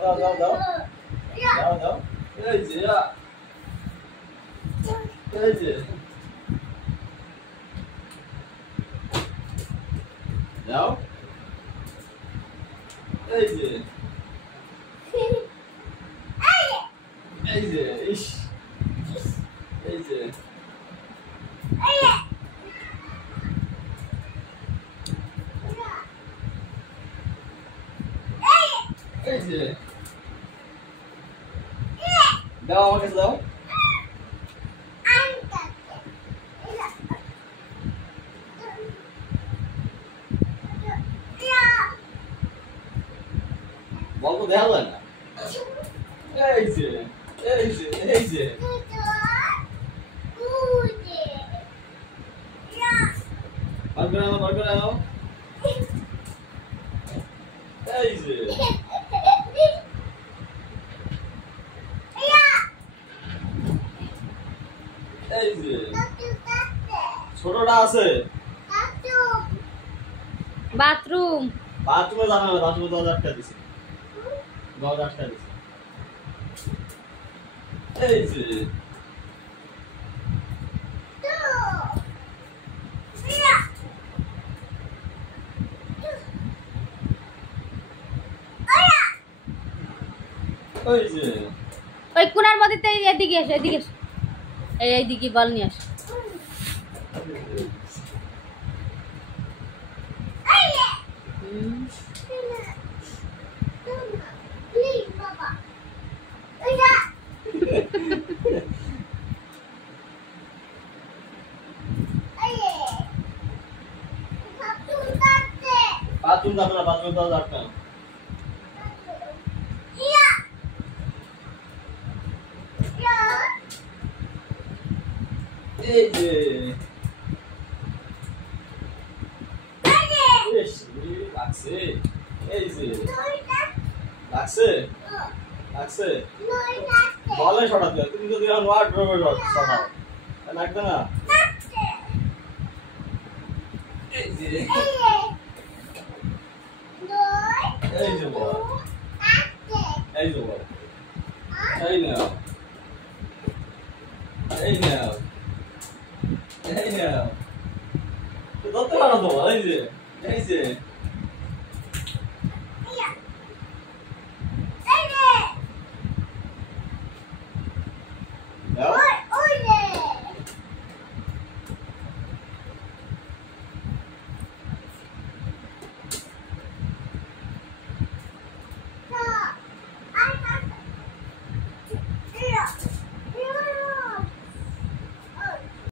দাও দাও দাও দাও দাও এই যে এই যে দাও এই যে এই যে ইস এই যে এই যে দাও আমার কাছে দাও বলবো দেখা যায় না এই যে এই যে এই যে বার করে আনো বার করে আনো এই যে এই যে ছোটটা আছে বাথরুম বাথরুমে যাবে না বাথরুমে দরজা আটকা দিছে দরজা আটকা দিছে এই যে ওই যে ওই কোনার মধ্যে এদিকে এসে এদিকে এসে এইদিকে বল নিয়ে আসো বাথরুম যাবে না বাথরুম দরজা আটকা এই যে লাগছে এই যে লাগছে লাগছে বলে সরাতে তুমি যদি নোয়ার ড্রবে সরাও লাগবে না এই যে এই যে